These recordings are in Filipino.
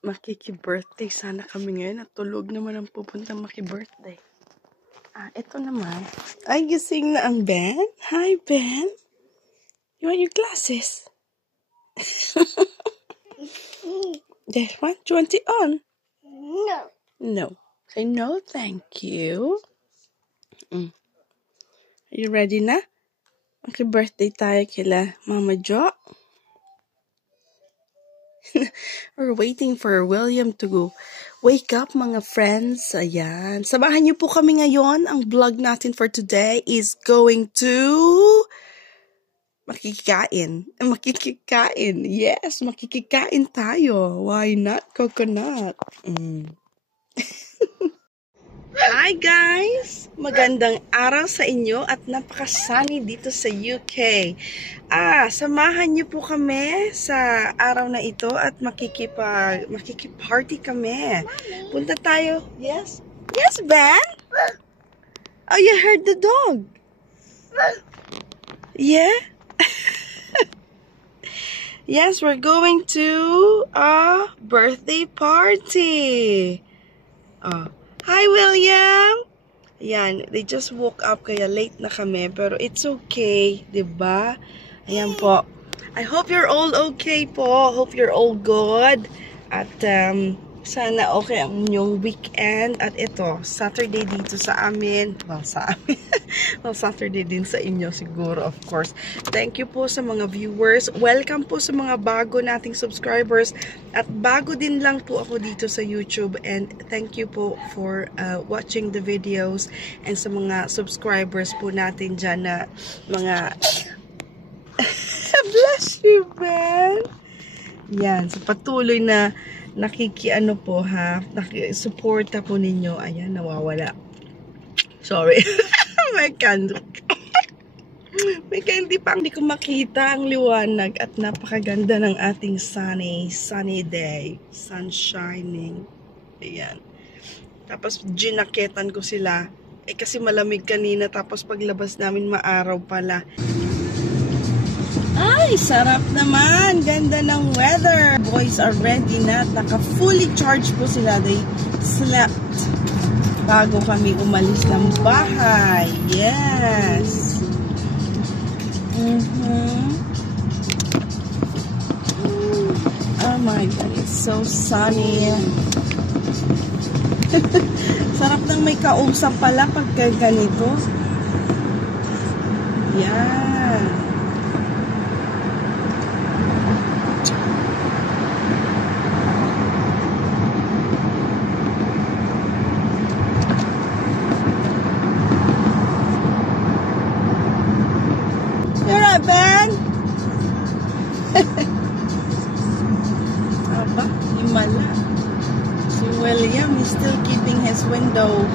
Makiki-birthday sana kami ngayon at tulog naman ang pupuntang maki-birthday. Ito naman. Ay, gising na ang Ben. Hi, Ben. You want your glasses? This one? Do you want it on? No. No. Say no, thank you. Are you ready na? Maki-birthday tayo kila Mama Jo. We're waiting for William to go. Wake up, mga friends. Ayan. Samahan niyo po kami ngayon. Ang vlog natin for today is going to makikikain. Makikikain. Yes, makikikain tayo. Why not coconut? Hi guys! Magandang araw sa inyo at napaka-sunny dito sa UK. Samahan niyo po kami sa araw na ito at makikiparty kami. Punta tayo. Yes? Yes, Ben? Oh, you heard the dog. Yeah? Yes, we're going to a birthday party. Hi, William! Ayan, they just woke up kaya late na kami. Pero it's okay, diba? Ayan po. I hope you're all okay po. Hope you're all good. At sana okay ang inyong weekend. At ito, Saturday dito sa amin. Well, sa amin. Well, Saturday din sa inyo siguro, of course. Thank you po sa mga viewers. Welcome po sa mga bago nating subscribers. At bago din lang po ako dito sa YouTube. And thank you po for watching the videos. And sa mga subscribers po natin dyan na mga... Bless you, man! Yan, so patuloy na nakikiano po ha, nakisuporta po ninyo. Ayan, nawawala. Sorry. May candle. May candy pa. Hindi ko makita ang liwanag at napakaganda ng ating sunny day. Sun shining. Ayan. Tapos ginaketan ko sila. Kasi malamig kanina tapos paglabas namin maaraw pala. Ay, sarap naman. Ganda ng weather. Boys are ready na. Naka-fully charged po sila. They slept bago kami umalis ng bahay. Yes. Oh my God. It's so sunny. Sarap nang may kausap pala pagka ganito. Yan. Ben? Aba, himala. Si William is still keeping his window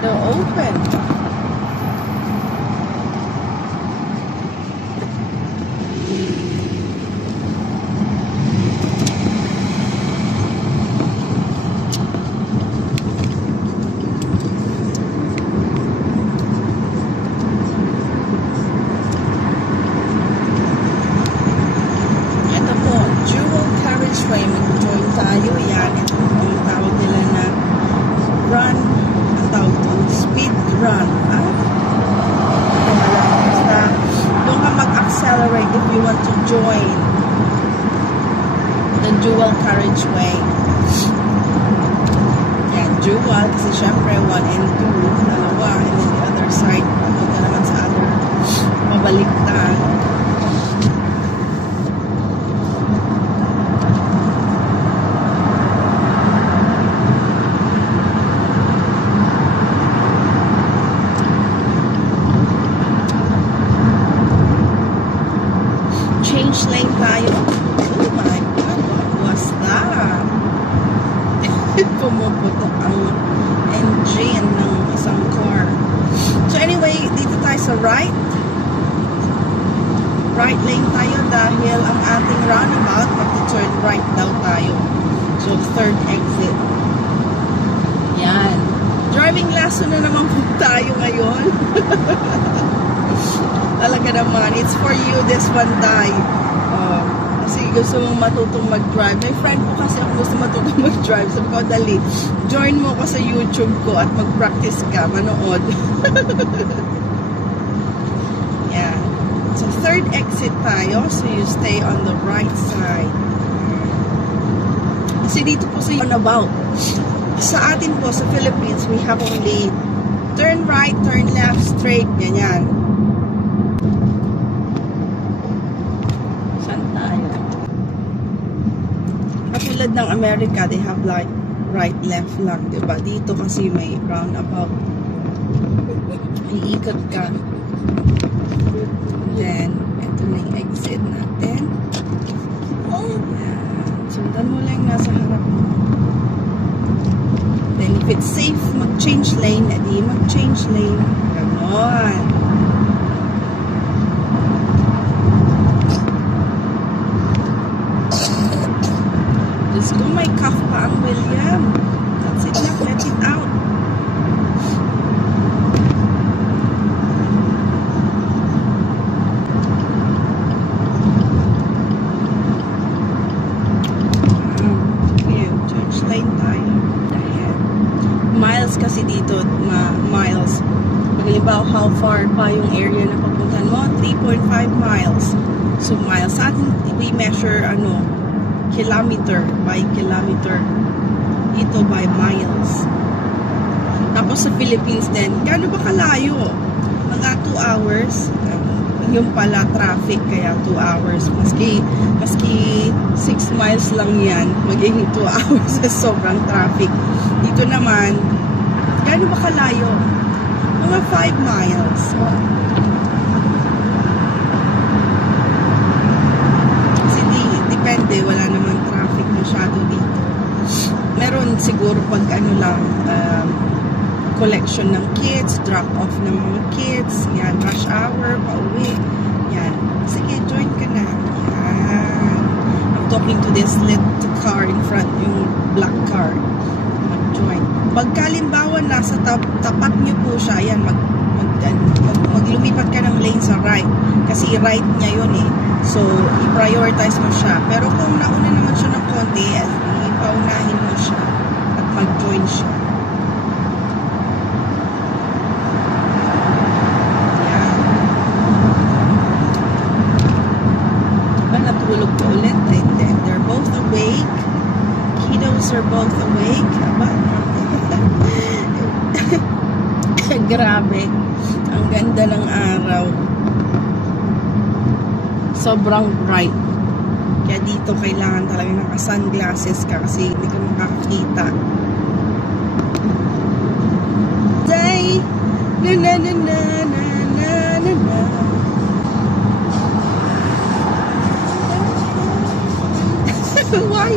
open. Mag-join tayo. Yan. Ito ang tawag nila na run. Ang tawag ito? Speed run. Basta doon ka mag-accelerate if you want to join the dual carriageway. Yan. Dual. Kasi syempre 1 and 2. Dalawa. And then the other side. Punta naman sa other. Mabaliktad. Change lane tayo. Oh my God, what was that? Pumuputok ang engine ng isang car. So anyway, dito tayo sa right. Right lane tayo dahil ang ating roundabout, mag-turn right daw tayo. So third exit. Yan. Driving lesson na naman po tayo ngayon. Talaga naman. It's for you, this one, Day. Kasi gusto mong matutong mag-drive. May friend ko kasi ako gusto matutong mag-drive. Sabi ko, dali, join mo ko sa YouTube ko at mag-practice ka, manood. Yeah. So, third exit tayo. So, you stay on the right side. Kasi dito po sa about. Sa atin po, sa Philippines, we have only turn right, turn left, straight, ganyan. Saan tayo? Katulad ng America, they have like right, left lang, diba? Dito kasi may roundabout. Iikot ka. Then, ito na yung exit natin. Sundan mo lang nasa harap mo. Then, if it's safe mag-change lane, edi mag-change lane. Ganon. Diyos ko, may cough pa ang William. That's it lang, let it out. Change lane tayo. Miles kasi dito, miles. Halimbawa, how far pa yung area na papuntan mo? 3.5 miles. So, miles. Sa atin, we measure, kilometer by kilometer. Dito by miles. Tapos sa Philippines din, gaano ba kalayo? Mga 2 hours. Yung pala, traffic, kaya 2 hours. Maski 6 miles lang yan, magiging 2 hours sa sobrang traffic. Dito naman, gaano ba kalayo? Mga 5 miles. Kasi depende, wala naman traffic masyado dito. Meron siguro pag collection ng kids, drop off ng mga kids, yan, rush hour, pauwi, yan. Sige, join ka na. Yan. I'm talking to this little car in front, yung black car. Mag-join. Pagkalimbawa, nasa tapat nyo po siya, yan, maglumipat ka ng lane sa right. Kasi right niya yun eh. So, i-prioritize mo siya. Pero kung nauna naman siya ng konti, ipaunahin mo siya at mag-join siya. Natulog ko ulit. They're both awake. Kiddos are both awake. Aba. Grabe. Ang ganda ng araw. Sobrang bright. Kaya dito kailangan talaga naka-sunglasses ka kasi hindi ka makakita. Day! Na na na na na na na na. Why?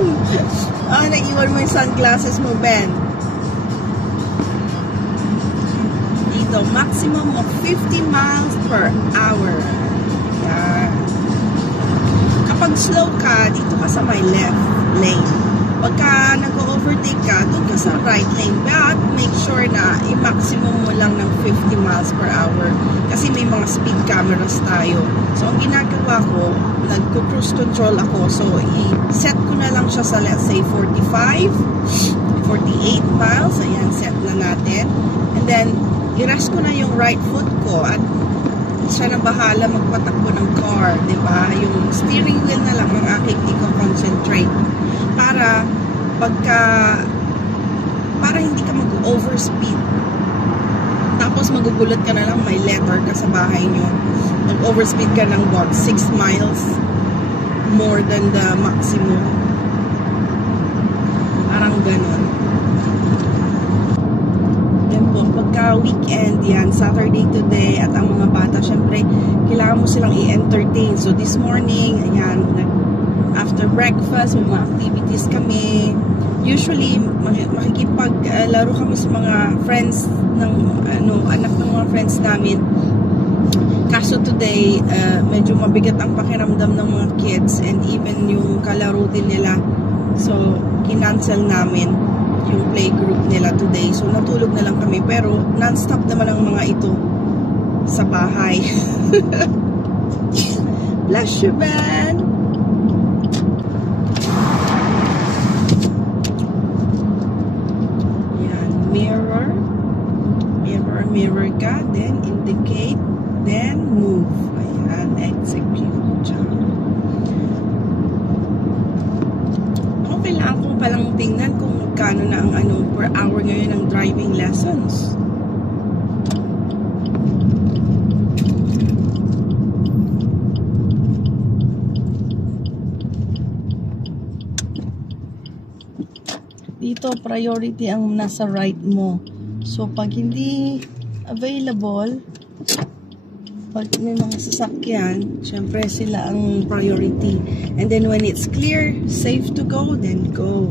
Naiwan mo yung sunglasses mo, Ben. Dito, maximum of 50 miles per hour. Yan. Kapag slow ka, dito ka sa my left lane. Pagka nag-overtake ka, doon ka sa right lane. But, make sure na i-maximum mo lang ng 50 miles per hour. Kasi may mga speed cameras tayo. So, ang ginagawa ko, nag-cruise control ako. So, i-set ko na lang siya sa, let's say, 45, 48 miles. Ayan, set na natin. And then, i-rest ko na yung right foot ko. At siya na bahala magpatakbo ng car. Diba? Yung steering wheel na lang ang aking i-concentrate. Para hindi ka mag-overspeed. Tapos magugulat ka na lang, may letter ka sa bahay nyo. Mag-overspeed ka ng what? 6 miles more than the maximum. Parang ganon. Yan po, pagka weekend, yan, Saturday today, at ang mga bata, syempre, kailangan mo silang i-entertain. So this morning, ayan, after breakfast, may mga activities kami. Usually, makikipaglaro kami sa mga friends ng, anak ng mga friends namin. Kaso today, medyo mabigat ang pakiramdam ng mga kids and even yung kalaro din nila. So, kinancel namin yung playgroup nila today. So, natulog na lang kami. Pero, non-stop naman ang mga ito sa bahay. Bless you, man! ngayon ng driving lessons. Dito, priority ang nasa right mo. So, pag hindi available, pag may mga sasakyan, syempre sila ang priority. And then when it's clear, safe to go, then go.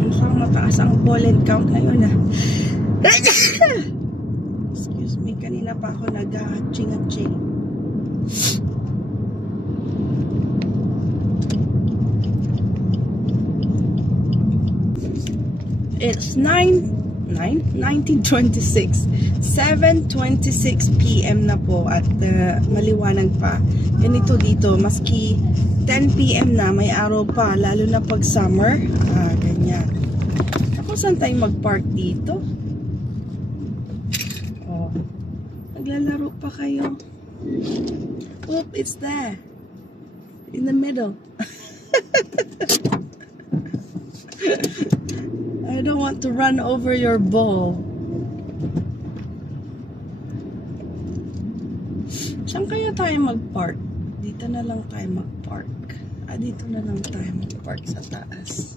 Mukhang mataas ang pollen count ngayon ah. Excuse me, kanina pa ako nag-hatching-hatching. It's 19:26. 7:26 PM na po at maliwanag pa. Ganito dito, maski 10 PM na, may araw pa, lalo na pag summer. Ganyan. Ako, saan tayo mag-park dito? Oh, naglalaro pa kayo. Oop, it's there. In the middle. I don't want to run over your ball. Saan kaya tayo mag-park? Dito na lang tayo mag-park. Dito na lang tayo mag-park sa taas.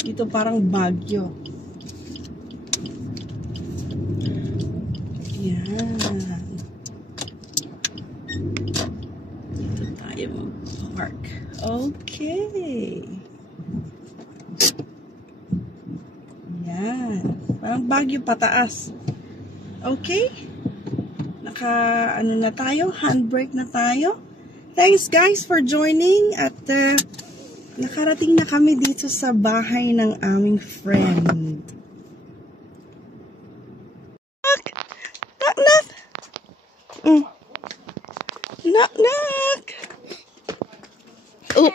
Dito parang Baguio. Yan. Dito tayo mag-park. Okay. Yan. Parang Baguio pataas. Okay? Ano na tayo? Handbrake na tayo. Thanks guys for joining. At nakarating na kami dito sa bahay ng aming friend. Knock! Knock, knock! Knock, knock! Oh.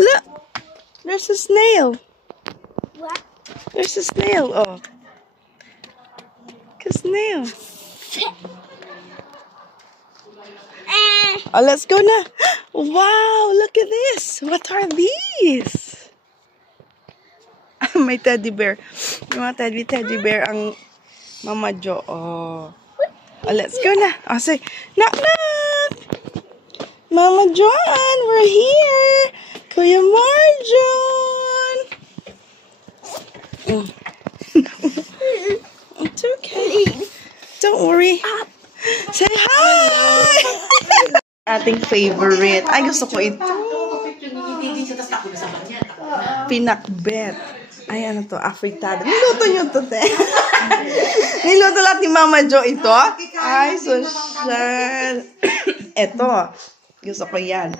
Look! There's a snail. What? There's a snail. Oh. A snail. Oh, let's go na. Wow, look at this. What are these? May teddy bear. May mga teddy bear ang Mama Jo. Oh. Let's go na. Oh, say, knock, knock. Mama Joan, we're here. Kuya Marjon. It's okay. Don't worry. Say hi! Ating favorite. Ay, gusto ko ito. Pinakbet. Ay, ano to? Afritada. Niluto nyo to, te. Niluto lahat ni Mama Jo ito. Ay, social. Ito. Gusto ko yan.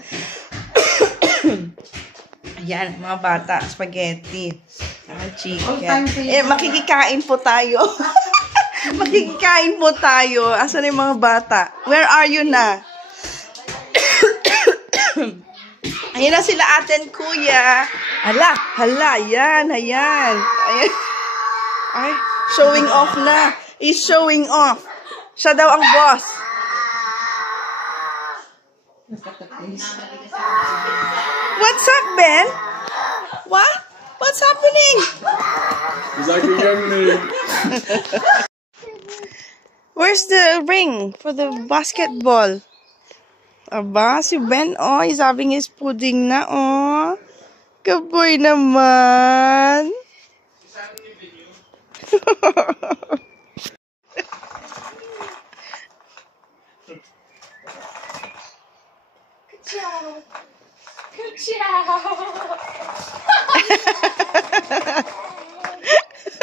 Yan, mga bata. Spaghetti. Chicken. Makikikain po tayo. Makikikain po tayo. Asan yung mga bata? Where are you na? Ayan na sila atin, kuya. Hala, yan, ayan. Ayan. Ay, showing off na. He's showing off. Siya daw ang boss. What's up, Ben? What? What's happening? He's like a young man. Where's the ring for the basketball? Aba, si Ben, oh, he's having his pudding na, oh. Good boy naman.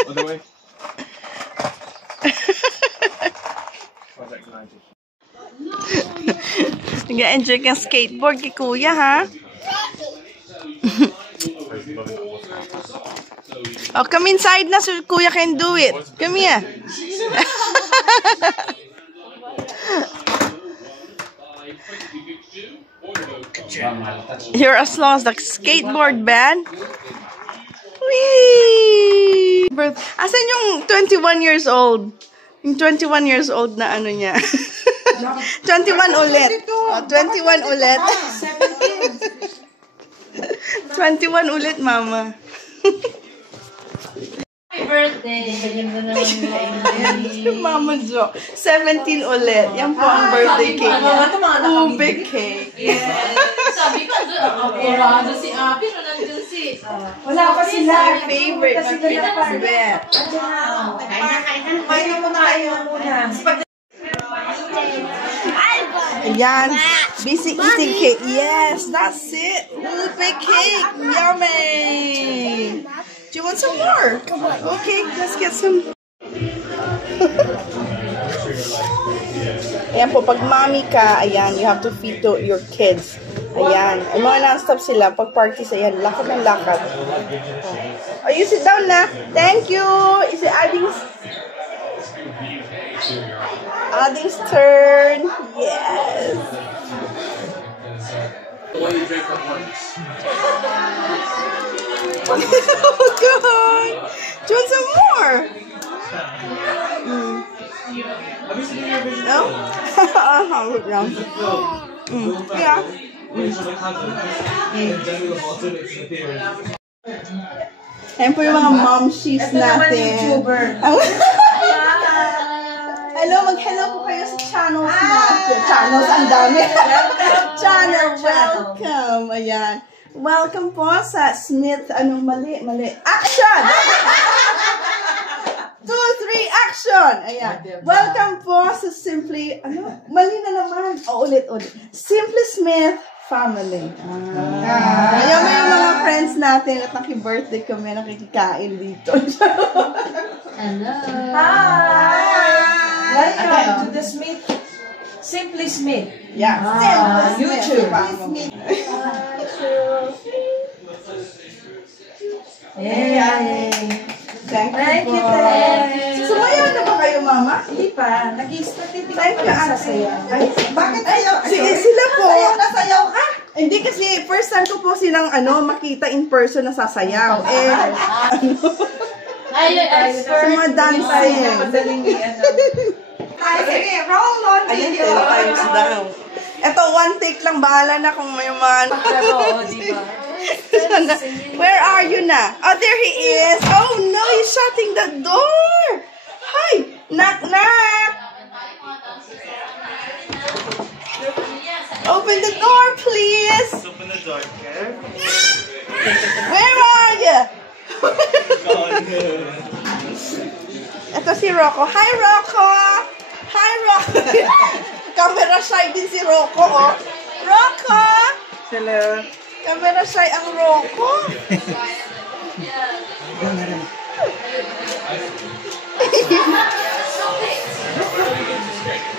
Other way. Nag-enjoy kang skateboard kay kuya, ha? Oh, come inside na so kuya can do it. Come here. You're as long as the skateboard, Ben. Whee! Asan yung 21 years old? Yung 21 years old na ano niya? 21 ulit. Oh, 21 ulit. 21 ulit, Mama. Happy birthday! Mama Jo. 17 ulit. Yan po ang birthday cake niya. Ube cake. Sabi ko, apurado si Api, nandun si... Wala pa sila. Favorite. My favorite. Kumain na muna kayo muna. Ayan. Busy eating cake. Yes, that's it. Ube cake. Yummy. Do you want some more? Okay, let's get some. Ayan po, pag mommy ka, ayan, you have to feed to your kids. Ayan. Ay, mga non-stop sila. Pag parties, ayan, lakad ng lakad. Oh, you sit down na. Thank you. Is it Ading's turn. Yes. Why you drink at once? Oh, God. Do you want some more? Have you seen your vision? No? Yeah. Yeah. Ayan po yung mga mom sheets natin. Hello, mag-hello po kayo sa channels natin. Channels, ang dami. Channel, welcome. Ayan. Welcome po sa Smith. Anong mali? Action! 2, 3, action! Ayan. Welcome po sa Simply, mali na naman. Ulit. Simply Smith Family. Ayan mo yung mga friends natin at naki-birthday kami, nakikikain dito. Hello! Hi! Welcome to the Smith. Simply Smith. Yeah. YouTube. Yay! Thank you po. Sumayaw na ba kayo, Mama? Hindi pa. Nag-i-start Thank you, Ate. Bakit ayaw? Sila po. Nasayaw ka? Hindi kasi first time ko po silang makita in person na sasayaw. Sa mga dancing. Sige, roll on Ayan, 10 times down. Ito, one take lang. Bahala na kung may man. Where are you na? Oh, there he is. Oh, no, he's shutting the door. Hi. Knock, knock. Open the door, please. Open the door, okay? Where are you? Ito si Rocco. Hi, Rocco. Hi, Rocco. Camera shy din si Rocco, oh. Rocco. Hello. Camera shy ang Rocco.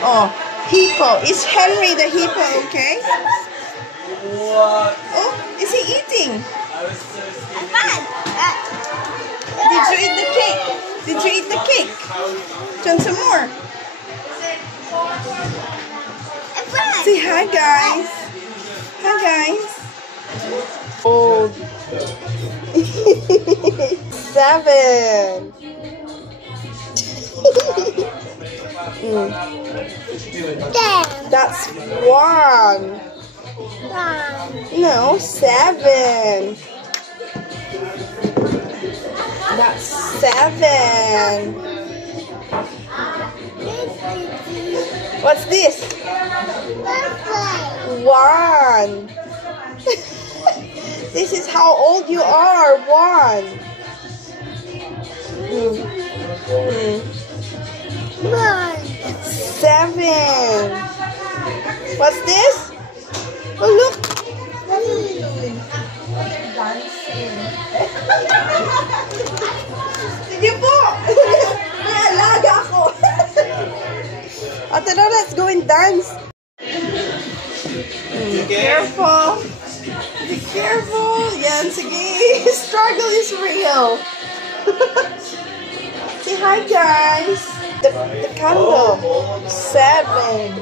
Oh, hippo. Is Henry the hippo okay? What? Oh, is he eating? I was so scared. Did you eat the cake? Did you eat the cake? Do you want some more? Say hi, guys. Hi, guys. Oh. 7. That's 1. No, 7. That's 7. What's this? 1. This is how old you are. 1. 7. What's this? Oh, look. Sige po. May alaga ako. Ate, now let's go and dance. Careful. Be careful. Yan, sige. Struggle is real. Say hi, guys. The candle. 7.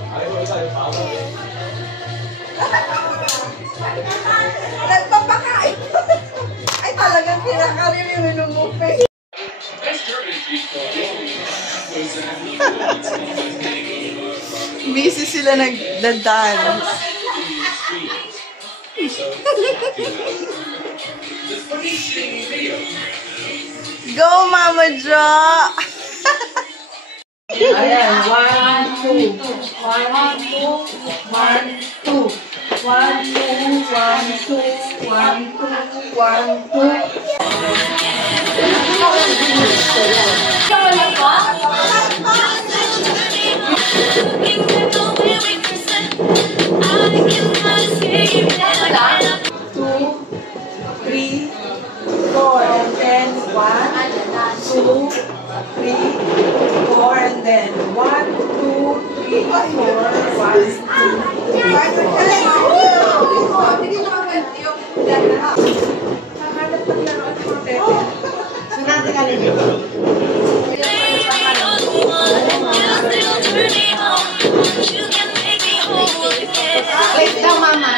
Nagpapakain. Ay, talagang kinakarir yung inumupi. Busy sila nagda-dance. Go, Mama Jo! Ayan, 1, 2. 1, 2. 1, 2. 1, 2. 1, 2. 1, 2. 1, 2. Wait lang, Mama.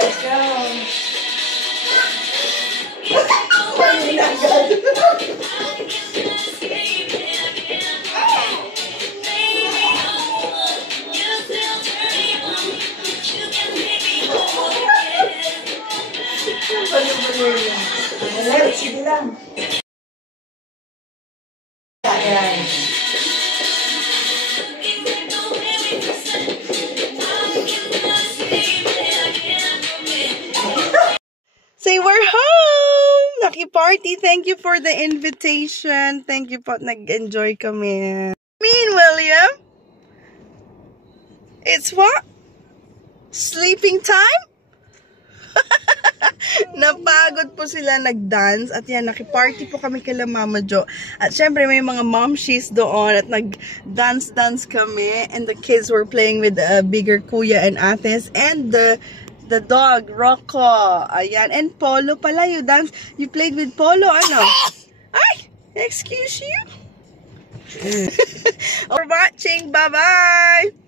Let's go. Sige lang. Ayan. Say, we're home! Naki-party. Thank you for the invitation. Thank you po. Nag-enjoy kami. William? It's what? Sleeping time? Napagod po sila nag-dance. At yan, naki-party po kami kila Mama Jo. At syempre, may mga momshies doon. At nag-dance-dance kami. And the kids were playing with bigger kuya and ates. And the dog, Rocco. Ayan. And Polo pala, you dance. You played with Polo, ano? Ay! Excuse you? For watching. Bye-bye!